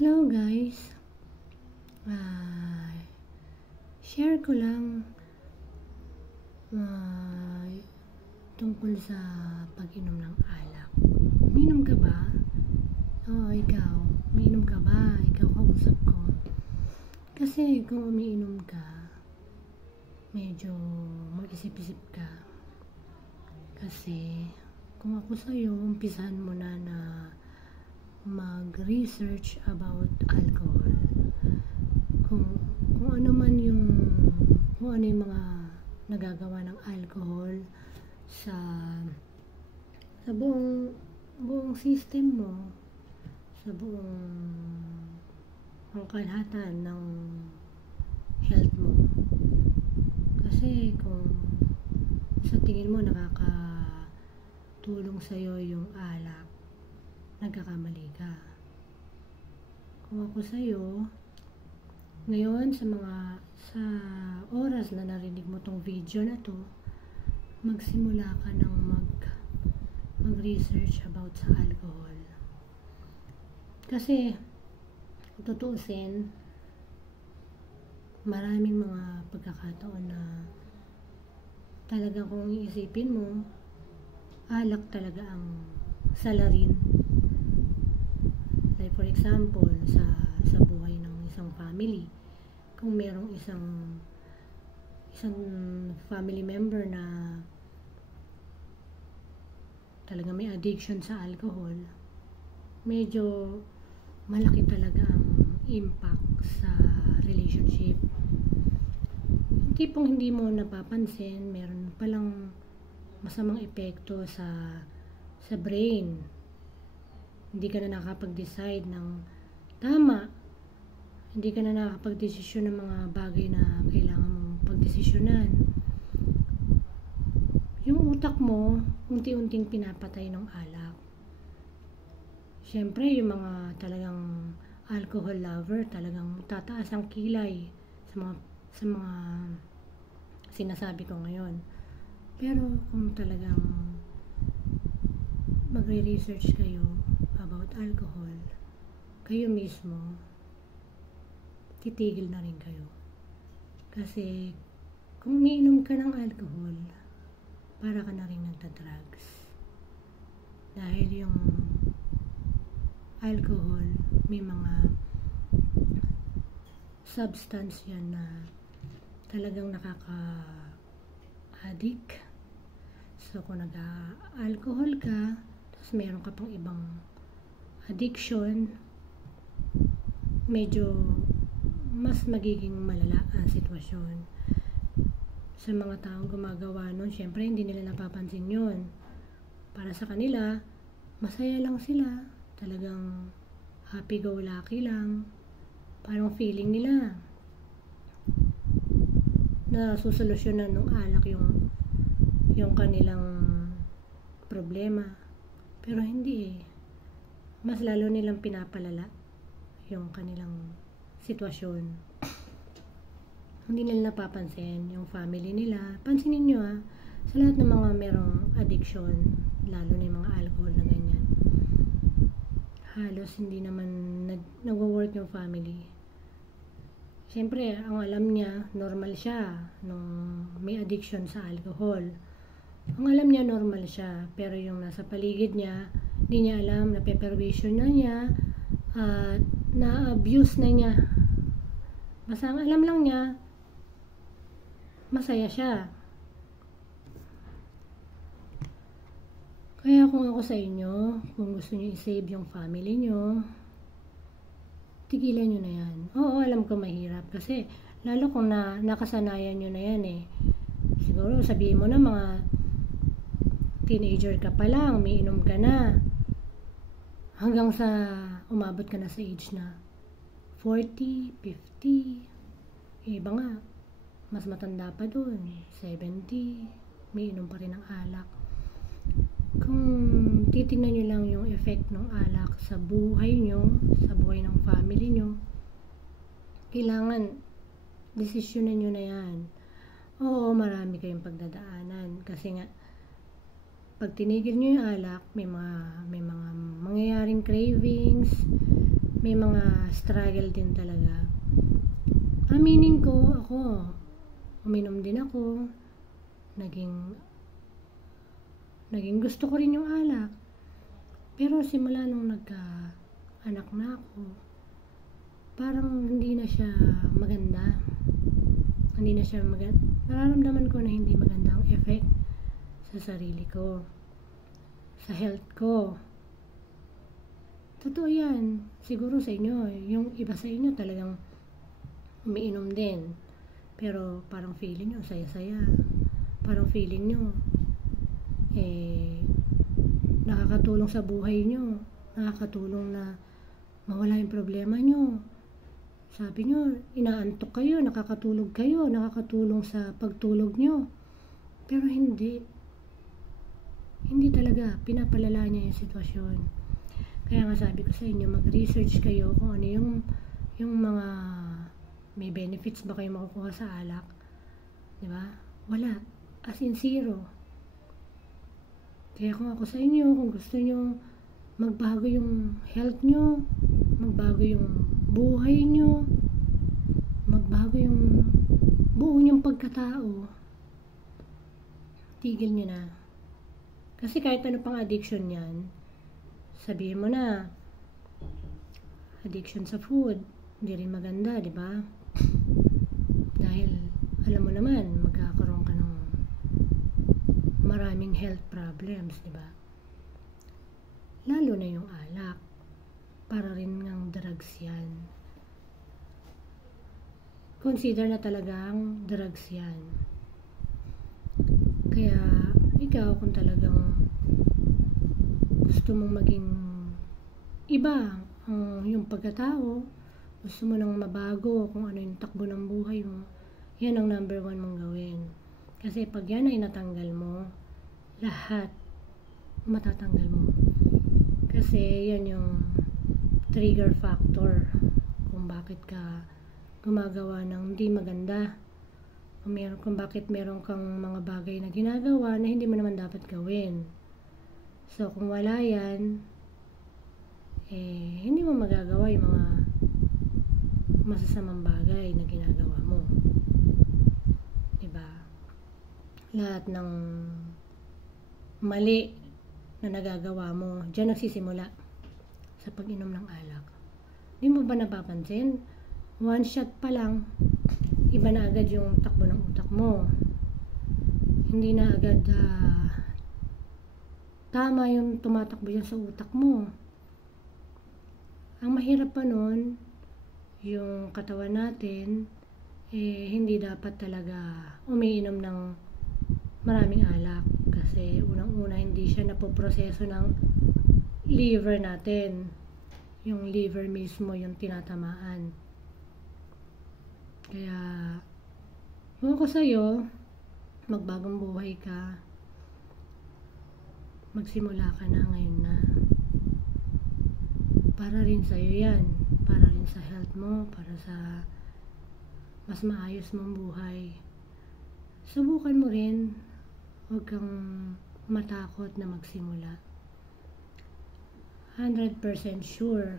Hello guys, Ah, share ko lang ah, tungkol sa pag-inom ng alak. Uminom ka ba? Oo, ikaw. Umiinom ka ba? Ikaw kausap ko. Kasi kung umiinom ka, medyo mag-isip-isip ka. Kasi kung ako sa'yo, umpisahan mo na mag-research about alcohol. Kung ano man kung ano yung mga nagagawa ng alcohol sa buong system mo, sa buong pangkalahatan ng health mo. Kasi kung sa tingin mo nakakatulong sa'yo yung alak, nagkakamali ka. Kung ako sa'yo, ngayon sa oras na narinig mo tong video na to, magsimula ka ng mag-research about sa alcohol. Kasi kung tutuusin, maraming mga pagkakataon na talaga kung iisipin mo, alak talaga ang salarin. Like for example, sa buhay ng isang family, kung merong isang family member na talaga may addiction sa alcohol, medyo malaki talaga ang impact sa relationship. Yung tipong hindi mo napapansin, meron palang masamang epekto sa brain. Hindi ka na nakakapag-decide ng tama. Hindi ka na nakakapag-desisyon ng mga bagay na kailangan mong pagdesisyonan. Yung utak mo, unti-unting pinapatay ng alak. Siyempre, yung mga talagang alcohol lover, talagang tataas ang kilay sa mga sinasabi ko ngayon. Pero kung talagang magre-research kayo about alcohol, kayo mismo titigil na rin kayo. Kasi kung umiinom ka ng alcohol, para ka na rin nagta-drugs. Dahil yung alcohol, may mga substance yan na talagang nakaka-addict. So kung nag-alcohol ka, tapos meron ka pang ibang addiction, medyo mas magiging malala ang sitwasyon. Sa mga taong gumagawa nun, syempre hindi nila napapansin yun. Para sa kanila, masaya lang sila. Talagang happy-go-lucky lang. Parang feeling nila na susolusyonan ng alak yung kanilang problema. Pero hindi eh. Mas lalo nilang pinapalala yung kanilang sitwasyon. Hindi nila napapansin yung family nila. Pansinin nyo sa lahat ng mga merong addiction, lalo na yung mga alcohol na ganyan, halos hindi naman nag-work yung family. Siyempre, ang alam niya, normal siya nung may addiction sa alcohol. Ang alam niya, normal siya. Pero yung nasa paligid niya, hindi niya alam, napepervision na niya, at na-abuse na niya. Basta ang alam lang niya, masaya siya. Kaya kung ako sa inyo, kung gusto niyo i-save yung family niyo, tigilan niyo na yan. Oo, alam ko mahirap kasi lalo kung nakasanayan niyo na yan eh. Siguro sabihin mo na mga teenager ka pa lang, umiinom ka na, hanggang sa umabot ka na sa age na 40, 50, iba nga, mas matanda pa dun, 70, may inom pa rin ng alak. Kung titignan nyo lang yung effect ng alak sa buhay nyo, sa buhay ng family nyo, kailangan desisyonan nyo na yan. Oo, marami kayong pagdadaanan kasi nga pag tinigil nyo yung alak, may mga mangyayaring cravings, may mga struggle din talaga. Aminin ko, ako, uminom din ako, naging gusto ko rin yung alak. Pero simula nung nagka-anak na ako, parang hindi na siya maganda. Nararamdaman ko na hindi maganda ang effect sa sarili ko, sa health ko. Totoo yan. Siguro sa inyo, yung iba sa inyo talagang umiinom din. Pero parang feeling nyo, saya-saya. Parang feeling nyo, nakakatulong sa buhay nyo. Nakakatulong na mawala yung problema nyo. Sabi nyo, inaantok kayo, nakakatulong sa pagtulog nyo. Pero hindi. Hindi talaga. Pinapalala niya yung sitwasyon. Kaya nga sabi ko sa inyo, mag-research kayo kung ano yung mga may benefits ba kayo makukuha sa alak. Diba? Wala. As in zero. Kaya kung ako sa inyo, kung gusto nyo magbago yung health nyo, magbago yung buhay nyo, magbago yung buo nyong pagkatao, tigil nyo na. Kasi kahit ano pang addiction yan, sabihin mo na, addiction sa food, hindi rin maganda, di ba? Dahil, alam mo naman, magkakaroon ka ng maraming health problems, di ba? Lalo na yung alak. Para rin ng drugs yan. Consider na talagang drugs yan. Kaya, ikaw kung talagang gusto mong maging iba yung pagkatao, gusto mo nang mabago kung ano yung takbo ng buhay mo, yan ang number 1 mong gawin. Kasi pag yan ay natanggal mo, lahat matatanggal mo. Kasi yan yung trigger factor kung bakit ka gumagawa ng hindi maganda, kung bakit meron kang mga bagay na ginagawa na hindi mo naman dapat gawin. So, kung wala yan, hindi mo magagawa yung mga masasamang bagay na ginagawa mo. Diba? Lahat ng mali na nagagawa mo, dyan nagsisimula sa pag-inom ng alak. Hindi mo ba napapansin? 1 shot pa lang, iba na agad yung takbo ng utak mo. Hindi na agad tama yung tumatakbo yan sa utak mo. Ang mahirap pa nun, yung katawan natin, hindi dapat talaga umiinom ng maraming alak. Kasi unang-una, hindi siya napoproseso ng liver natin. Yung liver mismo yung tinatamaan. Kaya, kung ako sa'yo, magbagong buhay ka, magsimula ka na ngayon na. Para rin sa'yo yan. Para rin sa health mo, para sa mas maayos mong buhay. Subukan mo rin, huwag kang matakot na magsimula. 100% sure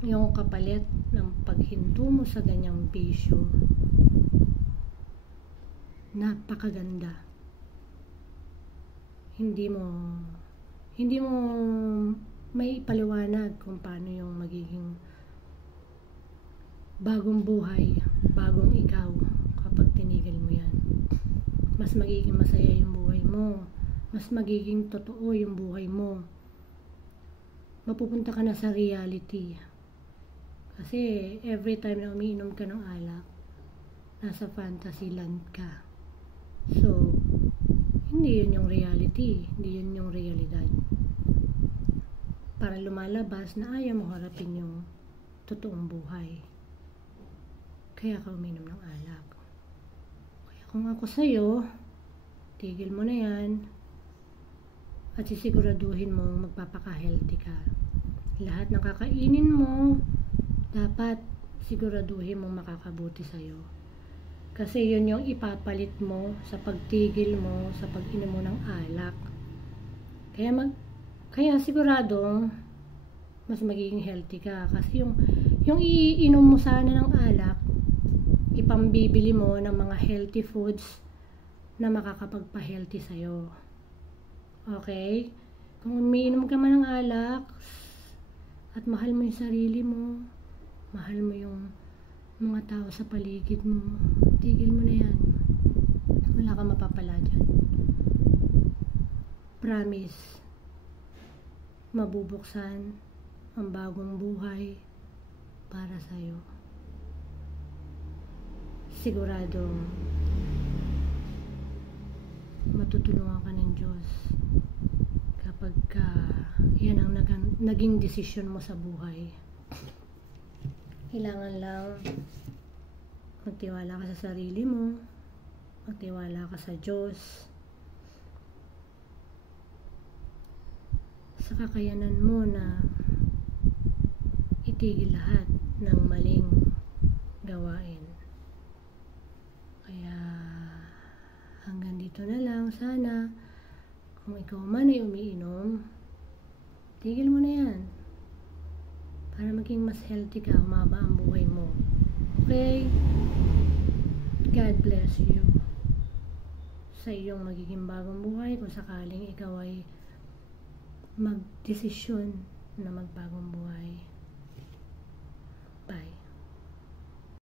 yung kapalit ng paghinto mo sa ganyang bisyo, napakaganda. Hindi mo may ipaliwanag kung paano yung magiging bagong buhay, bagong ikaw kapag tinigil mo yan. Mas magiging masaya yung buhay mo, mas magiging totoo yung buhay mo. Mapupunta ka na sa reality. Kasi every time na umiinom ka ng alak, nasa fantasy land ka. So, hindi yun yung reality, hindi yun yung realidad. Para lumalabas na ayaw mo harapin yung totoong buhay. Kaya ka uminom ng alak. Kaya kung ako sa'yo, tigil mo na yan at sisiguraduhin mong magpapaka-healthy ka. Lahat ng kakainin mo, dapat siguraduhin mong makakabuti sa'yo. Kasi yun yung ipapalit mo sa pagtigil mo, sa pag-inom mo ng alak. Kaya siguradong mas magiging healthy ka. Kasi yung iinom mo sana ng alak, ipambibili mo ng mga healthy foods na makakapagpa-healthy sa'yo. Okay? Kung umiinom ka man ng alak at mahal mo yung sarili mo, mahal mo yung mga tao sa paligid mo, tigil mo na yan. Wala kang mapapala dyan. Promise, mabubuksan ang bagong buhay para sa'yo. Siguradong matutulungan ka ng Diyos kapag yan ang naging desisyon mo sa buhay. Kailangan lang magtiwala ka sa sarili mo, magtiwala ka sa Diyos, sa kakayanan mo na itigil lahat ng maling gawain. Kaya hanggang dito na lang. Sana kung ikaw man ay umiinom, tigil mo na yan para maging mas healthy ka, umaba ang buhay mo. Okay? God bless you sa iyong magiging bagong buhay kung sakaling ikaw ay magdesisyon na magbagong buhay. Bye.